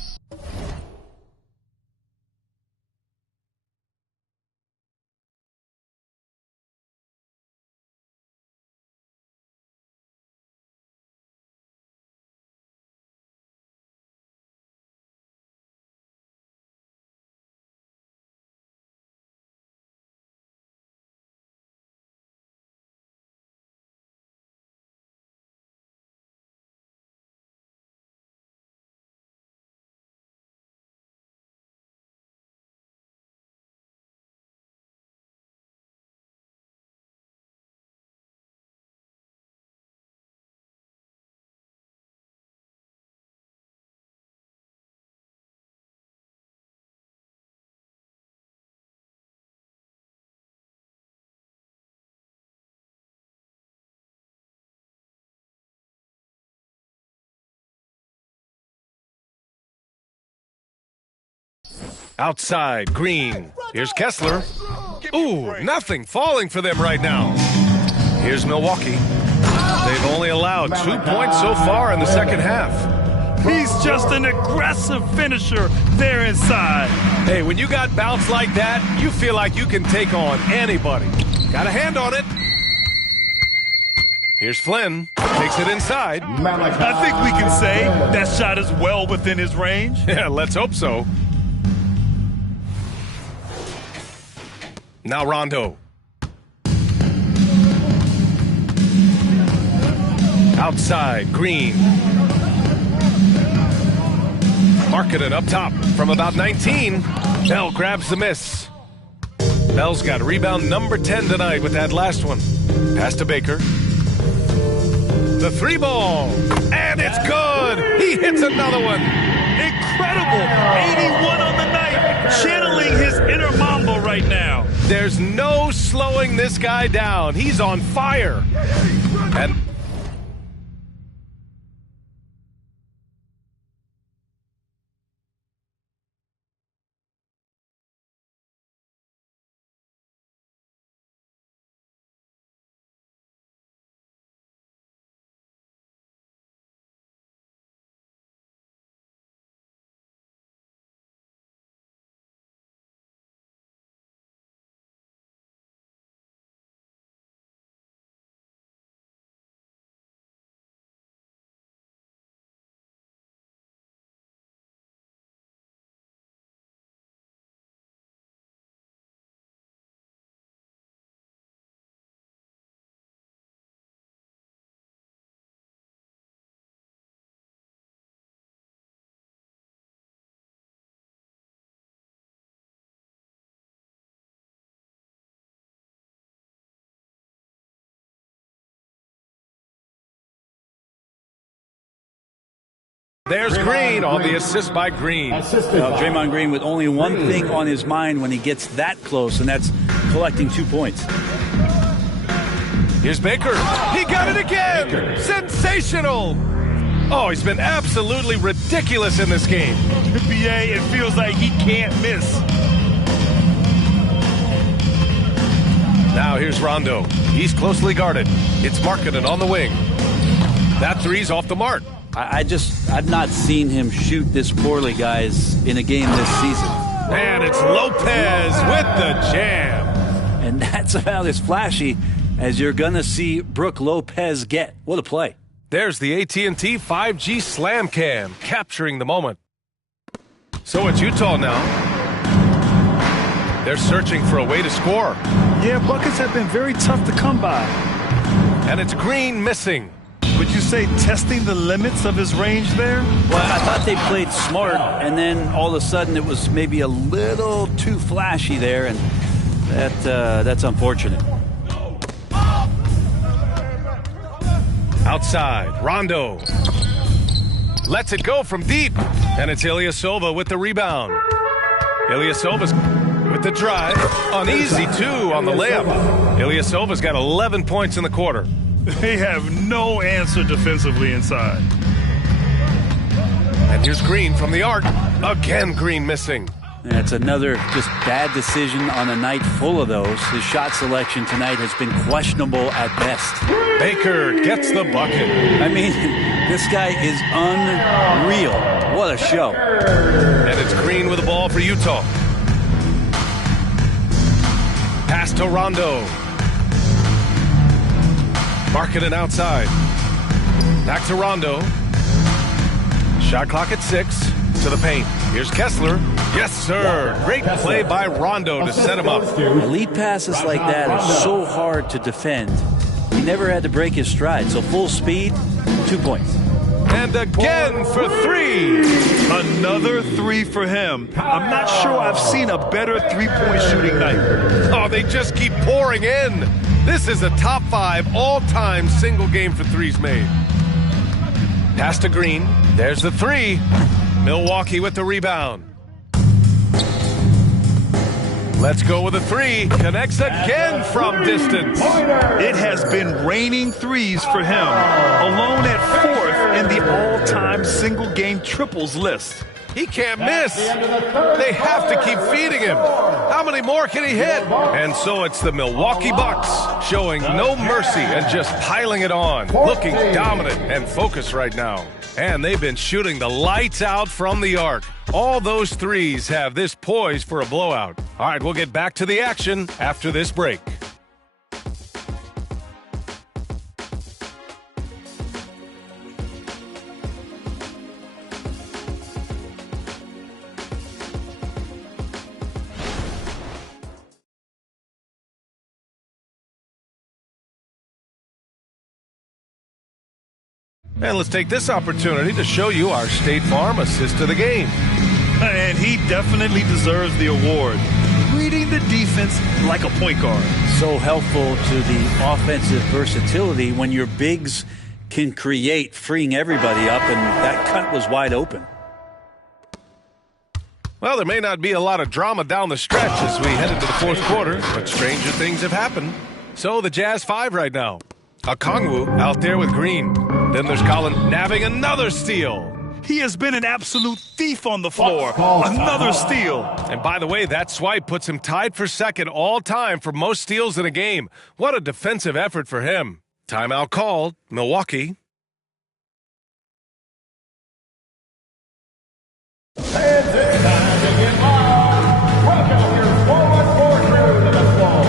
Outside, Green. Here's Kessler. Ooh, nothing falling for them right now. Here's Milwaukee. They've only allowed 2 points so far in the second half. He's just an aggressive finisher there inside. Hey, when you got bounce like that, you feel like you can take on anybody. Got a hand on it. Here's Flynn. Takes it inside. I think we can say that shot is well within his range. Yeah, let's hope so. Now Rondo. Outside, Green. Marketed up top from about 19. Bell grabs the miss. Bell's got rebound number 10 tonight with that last one. Pass to Baker. The 3 ball. And it's good. He hits another one. Incredible. 81 on the night. Channeling his inner Mamba right now. There's no slowing this guy down. He's on fire. And there's Green on the assist by Green. Draymond Green with only one thing on his mind when he gets that close, and that's collecting 2 points. Here's Baker. He got it again. Sensational. Oh, he's been absolutely ridiculous in this game. BA, it feels like he can't miss. Now here's Rondo. He's closely guarded. It's Markkanen on the wing. That three's off the mark. I've not seen him shoot this poorly, guys, in a game this season. And it's Lopez with the jam. And that's about as flashy as you're going to see Brook Lopez get. What a play. There's the AT&T 5G Slam Cam, capturing the moment. So it's Utah now. They're searching for a way to score. Yeah, buckets have been very tough to come by. And it's Green missing. Would you say testing the limits of his range there? Well, I thought they played smart, and then all of a sudden it was maybe a little too flashy there, and that's unfortunate. Outside, Rondo lets it go from deep, and it's Ilyasova with the rebound. Ilyasova's with the drive, an easy 2 on the layup. Ilyasova's got 11 points in the quarter. They have no answer defensively inside. And here's Green from the arc. Again, Green missing. That's another just bad decision on a night full of those. His shot selection tonight has been questionable at best. Baker gets the bucket. I mean, this guy is unreal. What a show. And it's Green with the ball for Utah. Pass to Rondo. Markkanen outside. Back to Rondo. Shot clock at 6. To the paint. Here's Kessler. Yes, sir. Great play by Rondo to set him up. Elite passes like that are so hard to defend. He never had to break his stride. So full speed, 2 points. And again for 3. Another 3 for him. I'm not sure I've seen a better three-point shooting night. Oh, they just keep pouring in. This is a top 5 all-time single game for threes made. Pass to Green. There's the 3. Milwaukee with the rebound. Let's go with a 3. Connects again from distance. It has been raining threes for him. Alone at 4th in the all-time single-game triples list. He can't miss. They have to keep feeding him. How many more can he hit? And so it's the Milwaukee Bucks showing no mercy and just piling it on, looking dominant and focused right now. And they've been shooting the lights out from the arc. All those threes have this poised for a blowout. All right, we'll get back to the action after this break. And let's take this opportunity to show you our State Farm assist of the game. And he definitely deserves the award. Reading the defense like a point guard. So helpful to the offensive versatility when your bigs can create, freeing everybody up, and that cut was wide open. Well, there may not be a lot of drama down the stretch as we head into the fourth quarter, but stranger things have happened. So the Jazz 5 right now. Okongwu out there with Green. Then there's Colin nabbing another steal. He has been an absolute thief on the floor. Another steal. And by the way, that swipe puts him tied for second all time for most steals in a game. What a defensive effort for him. Timeout called. Milwaukee. And it's time to get live. Welcome your forward court crew to the floor.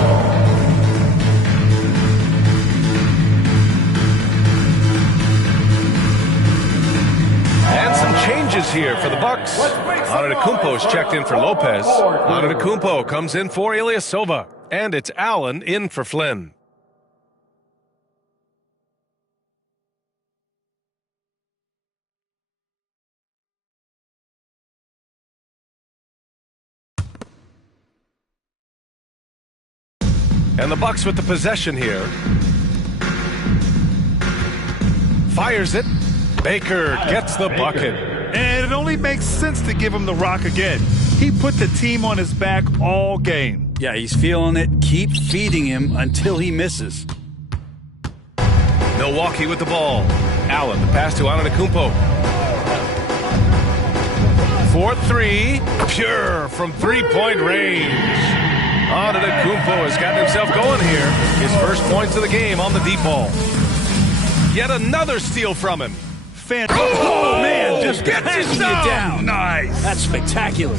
And some changes here for the Bucks. Antetokounmpo's checked in for Lopez. Antetokounmpo comes in for Ilyasova. And it's Allen in for Flynn. And the Bucks with the possession here. Fires it. Baker gets the bucket. And it only makes sense to give him the rock again. He put the team on his back all game. Yeah, he's feeling it. Keep feeding him until he misses. Milwaukee with the ball. Allen, the pass to Antetokounmpo. 4-3. Pure from three-point range. Antetokounmpo has gotten himself going here. His first points of the game on the deep ball. Yet another steal from him. Oh, man, just gets you down. Nice. That's spectacular.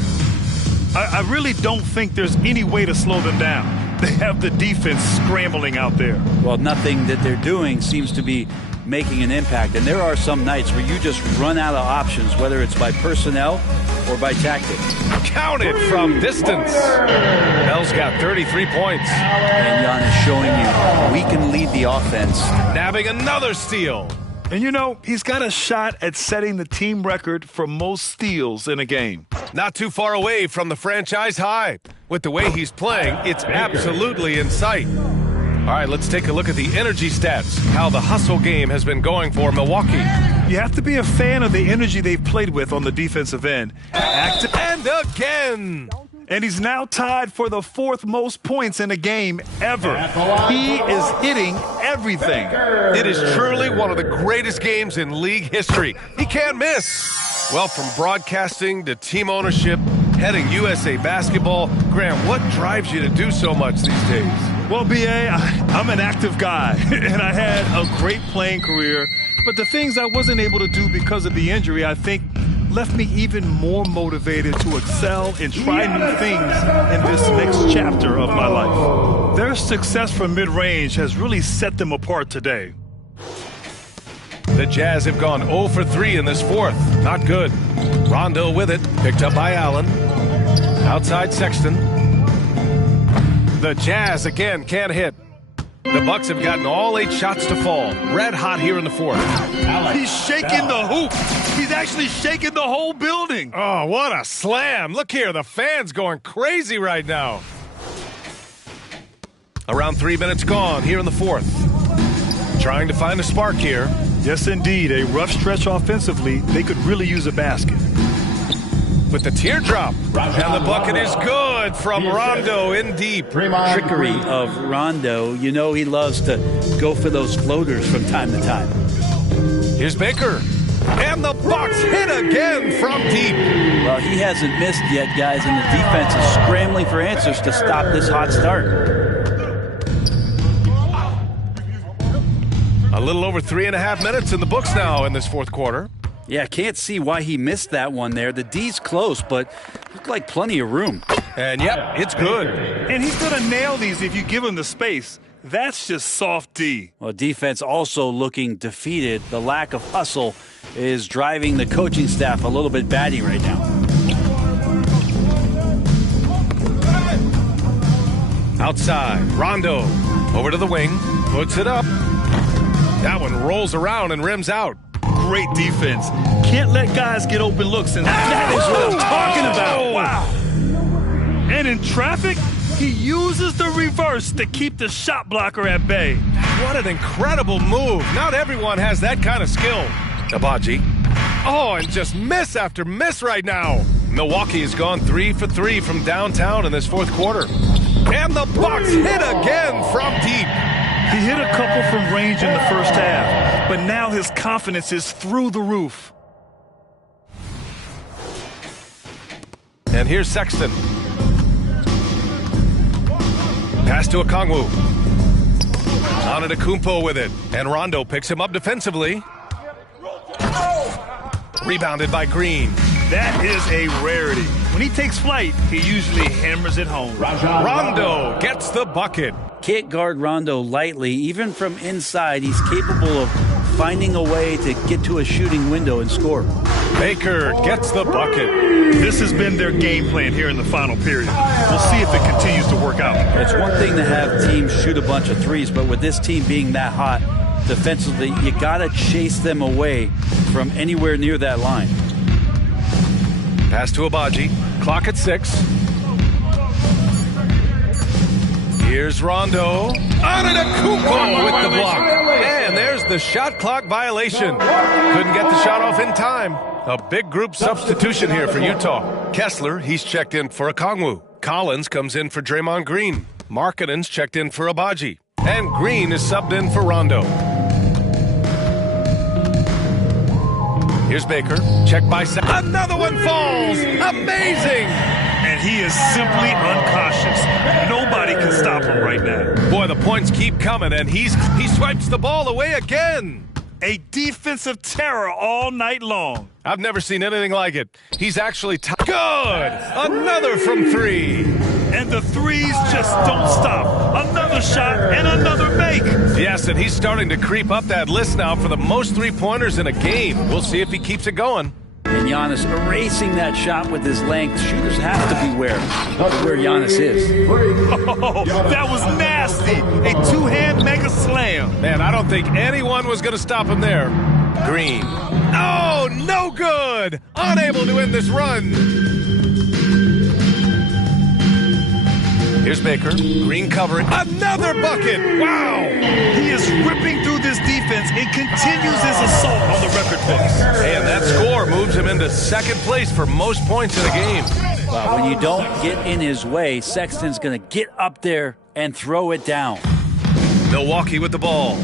I really don't think there's any way to slow them down. They have the defense scrambling out there. Well, nothing that they're doing seems to be making an impact. And there are some nights where you just run out of options, whether it's by personnel or by tactics. Counted from distance. Bell's got 33 points. And Jan is showing you we can lead the offense. Nabbing another steal. And you know, he's got a shot at setting the team record for most steals in a game. Not too far away from the franchise high. With the way he's playing, it's absolutely in sight. All right, let's take a look at the energy stats, how the hustle game has been going for Milwaukee. You have to be a fan of the energy they've played with on the defensive end. Active and again. And he's now tied for the fourth most points in a game ever. He is hitting everything. It is truly one of the greatest games in league history. He can't miss. Well, from broadcasting to team ownership, heading USA basketball, Graham, what drives you to do so much these days? Well, B.A., I'm an active guy, and I had a great playing career. But the things I wasn't able to do because of the injury, I think, left me even more motivated to excel and try new things in this next chapter of my life. Their success from mid-range has really set them apart today. The Jazz have gone 0 for 3 in this fourth. Not good. Rondo with it, picked up by Allen. Outside Sexton. The Jazz again can't hit. The Bucks have gotten all 8 shots to fall. Red hot here in the fourth. He's shaking the hoop. He's actually shaking the whole building. Oh, what a slam. Look here, the fans going crazy right now. Around 3 minutes gone here in the fourth. Trying to find a spark here. Yes, indeed. A rough stretch offensively. They could really use a basket. With the teardrop. And the bucket is good from Rondo in deep. Trickery of Rondo. You know he loves to go for those floaters from time to time. Here's Baker. And the Bucks hit again from deep. Well, he hasn't missed yet, guys, and the defense is scrambling for answers to stop this hot start. A little over 3.5 minutes in the books now in this fourth quarter. Yeah, can't see why he missed that one there. The D's close, but looked like plenty of room. And yep, it's good. And he's going to nail these if you give him the space. That's just soft D. Well, defense also looking defeated. The lack of hustle is driving the coaching staff a little bit batty right now. Outside, Rondo over to the wing, puts it up. That one rolls around and rims out. Great defense. Can't let guys get open looks, and that is what I'm talking about. Wow. And in traffic, he uses the reverse to keep the shot blocker at bay. What an incredible move. Not everyone has that kind of skill. Abaji. Oh, and just miss after miss right now. Milwaukee has gone 3 for 3 from downtown in this fourth quarter. And the Bucks hit again from deep. He hit a couple from range in the first half, but now his confidence is through the roof. And here's Sexton. Pass to Okongwu. Antetokounmpo with it. And Rondo picks him up defensively. Rebounded by Green. That is a rarity. When he takes flight, he usually hammers it home. Rondo gets the bucket. Can't guard Rondo lightly. Even from inside, he's capable of finding a way to get to a shooting window and score. Baker gets the bucket. This has been their game plan here in the final period. We'll see if it continues to work out. It's one thing to have teams shoot a bunch of threes, but with this team being that hot defensively, you got to chase them away from anywhere near that line. Pass to Abaji. Clock at 6. Here's Rondo. Antetokounmpo with the block. And there's the shot clock violation. Couldn't get the shot off in time. A big group substitution here for Utah. Kessler, he's checked in for Okongwu. Collins comes in for Draymond Green. Markkanen's checked in for Abaji. And Green is subbed in for Rondo. Here's Baker. Check by another one falls. Amazing. And he is simply uncautious. Nobody can stop him right now. Boy, the points keep coming, and he swipes the ball away again. A defensive terror all night long. I've never seen anything like it. He's actually good. Another from 3. And the threes just don't stop. Another shot and another make. Yes, and he's starting to creep up that list now for the most three-pointers in a game. We'll see if he keeps it going. And Giannis erasing that shot with his length. Shooters have to beware of where Giannis is. Oh, that was nasty. A two-hand mega slam. Man, I don't think anyone was going to stop him there. Green. Oh, no good. Unable to end this run. Here's Baker. Green covering. Another bucket. Wow. He is ripping through this defense and continues his assault on the record books. And that score moves him into second place for most points in a game. Wow, when you don't get in his way, Sexton's going to get up there and throw it down. Milwaukee with the ball.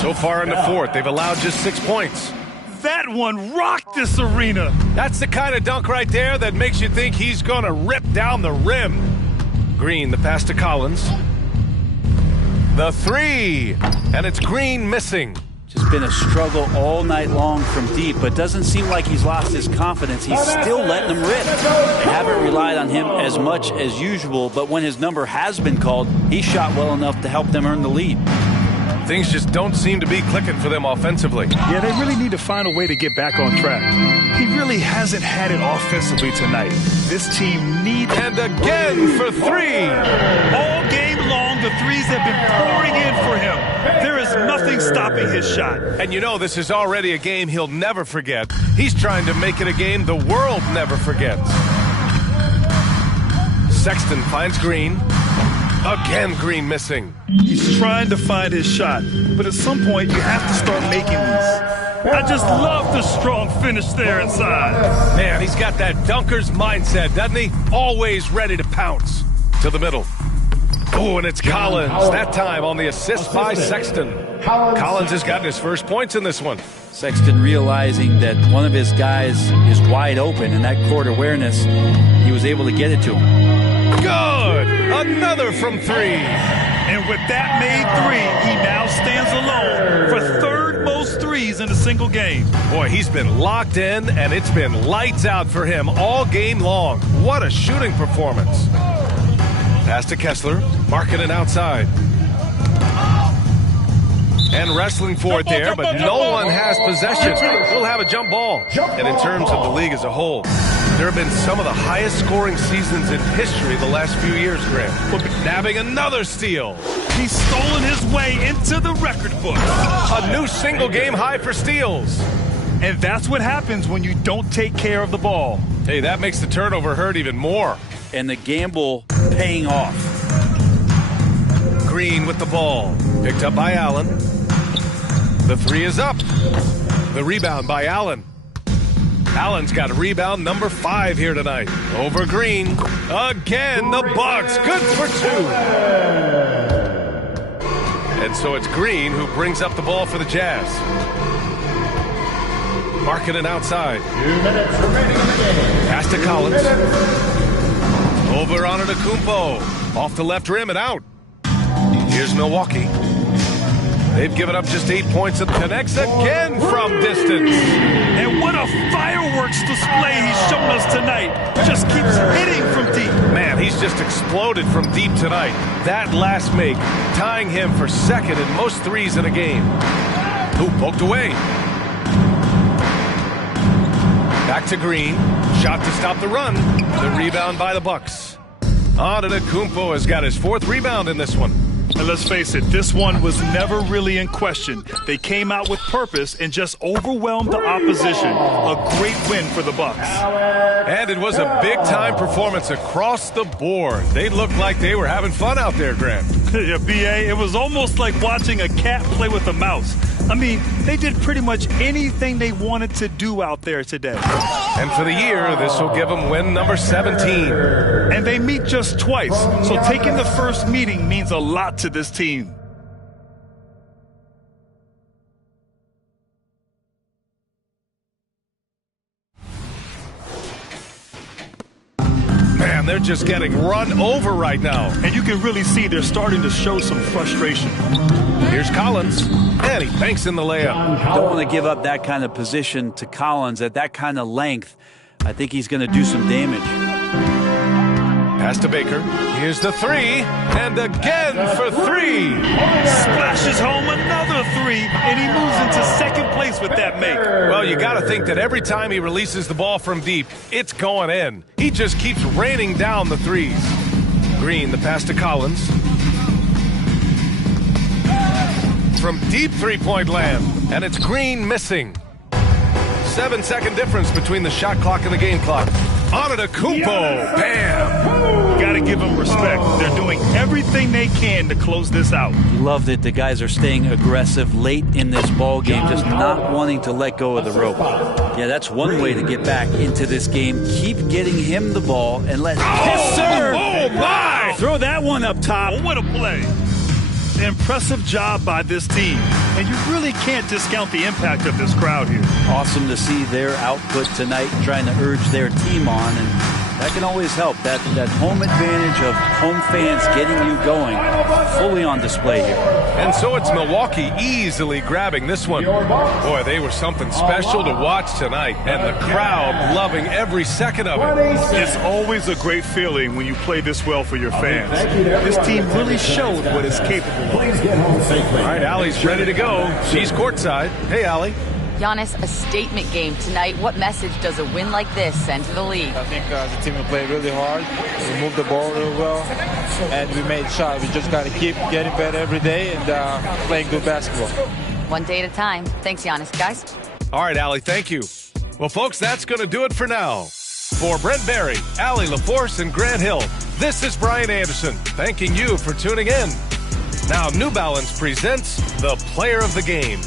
So far in the fourth, they've allowed just 6 points. That one rocked this arena. That's the kind of dunk right there that makes you think he's going to rip down the rim. Green, the pass to Collins. The 3. And it's Green missing. Just been a struggle all night long from deep, but doesn't seem like he's lost his confidence. He's still letting them rip. They haven't relied on him as much as usual, but when his number has been called, he shot well enough to help them earn the lead. Things just don't seem to be clicking for them offensively. Yeah, they really need to find a way to get back on track. He really hasn't had it offensively tonight. This team needs... And again for 3. All game long, the threes have been pouring in for him. There is nothing stopping his shot. And you know this is already a game he'll never forget. He's trying to make it a game the world never forgets. Sexton finds Green. Again, Green missing. He's trying to find his shot, but at some point you have to start making these. I just love the strong finish there inside. Man, he's got that dunker's mindset, doesn't he? Always ready to pounce. To the middle. Oh, and it's Collins. That time on the assist by Sexton. Collins has gotten his first points in this one. Sexton realizing that one of his guys is wide open, and that court awareness, he was able to get it to him. Good! Another from 3. And with that made 3, he now stands alone for third most threes in a single game. Boy, he's been locked in, and it's been lights out for him all game long. What a shooting performance. Pass to Kessler, marking it outside. And wrestling for it there, but no one has possession. We'll have a jump ball. And in terms of the league as a whole, there have been some of the highest scoring seasons in history the last few years, Grant. Nabbing another steal. He's stolen his way into the record book. A new single game high for steals. And that's what happens when you don't take care of the ball. Hey, that makes the turnover hurt even more. And the gamble paying off. Green with the ball. Picked up by Allen. The 3 is up. The rebound by Allen. Allen's got rebound number 5 here tonight. Over Green. Again, the Bucks. Good for 2. And so it's Green who brings up the ball for the Jazz. Marking it outside. 2 minutes remaining in the game. Pass to Collins. Over on Antetokounmpo. Off the left rim and out. Here's Milwaukee. They've given up just 8 points and connects again from distance. And what a fireworks display he's shown us tonight. Just keeps hitting from deep. Man, he's just exploded from deep tonight. That last make, tying him for second in most threes in a game. Ooh, poked away. Back to Green. Shot to stop the run. The rebound by the Bucks. Antetokounmpo has got his 4th rebound in this one. And let's face it, this one was never really in question. They came out with purpose and just overwhelmed the opposition. A great win for the Bucks. And it was a big-time performance across the board. They looked like they were having fun out there, Grant. Yeah, B.A., it was almost like watching a cat play with a mouse. I mean, they did pretty much anything they wanted to do out there today. And for the year, this will give them win number 17. And they meet just twice, so taking the first meeting means a lot to this team. Man, they're just getting run over right now. And you can really see they're starting to show some frustration. Here's Collins, and he banks in the layup. Don't want to give up that kind of position to Collins at that kind of length. I think he's going to do some damage. Pass to Baker. Here's the 3, and again for 3. Splashes home another 3, and he moves into second place with that make. Well, you got to think that every time he releases the ball from deep, it's going in. He just keeps raining down the threes. Green, the pass to Collins. From deep three-point land, and it's Green missing. 7-second difference between the shot clock and the game clock. Antetokounmpo, bam! Gotta give them respect. They're doing everything they can to close this out. Love that the guys are staying aggressive late in this ball game, just not wanting to let go of the rope. Yeah, that's one way to get back into this game. Keep getting him the ball and let... Yes, sir! Oh, my! Throw that one up top. Oh, what a play. An impressive job by this team, and you really can't discount the impact of this crowd here. Awesome to see their output tonight, trying to urge their team on, and that can always help. That home advantage of home fans getting you going, fully on display here. And so it's Milwaukee easily grabbing this one. Boy, they were something special to watch tonight, and the crowd loving every second of it. It's always a great feeling when you play this well for your fans. This team really showed what it's capable of. Please get home safely. All right, Allie's ready to go. She's courtside. Hey, Allie. Giannis, a statement game tonight. What message does a win like this send to the league? I think the team will play really hard. We moved the ball really well, and we made shots. We just got to keep getting better every day and playing good basketball. One day at a time. Thanks, Giannis. Guys? All right, Allie, thank you. Well, folks, that's going to do it for now. For Brent Barry, Allie LaForce, and Grant Hill, this is Brian Anderson, thanking you for tuning in. Now, New Balance presents the Player of the Game.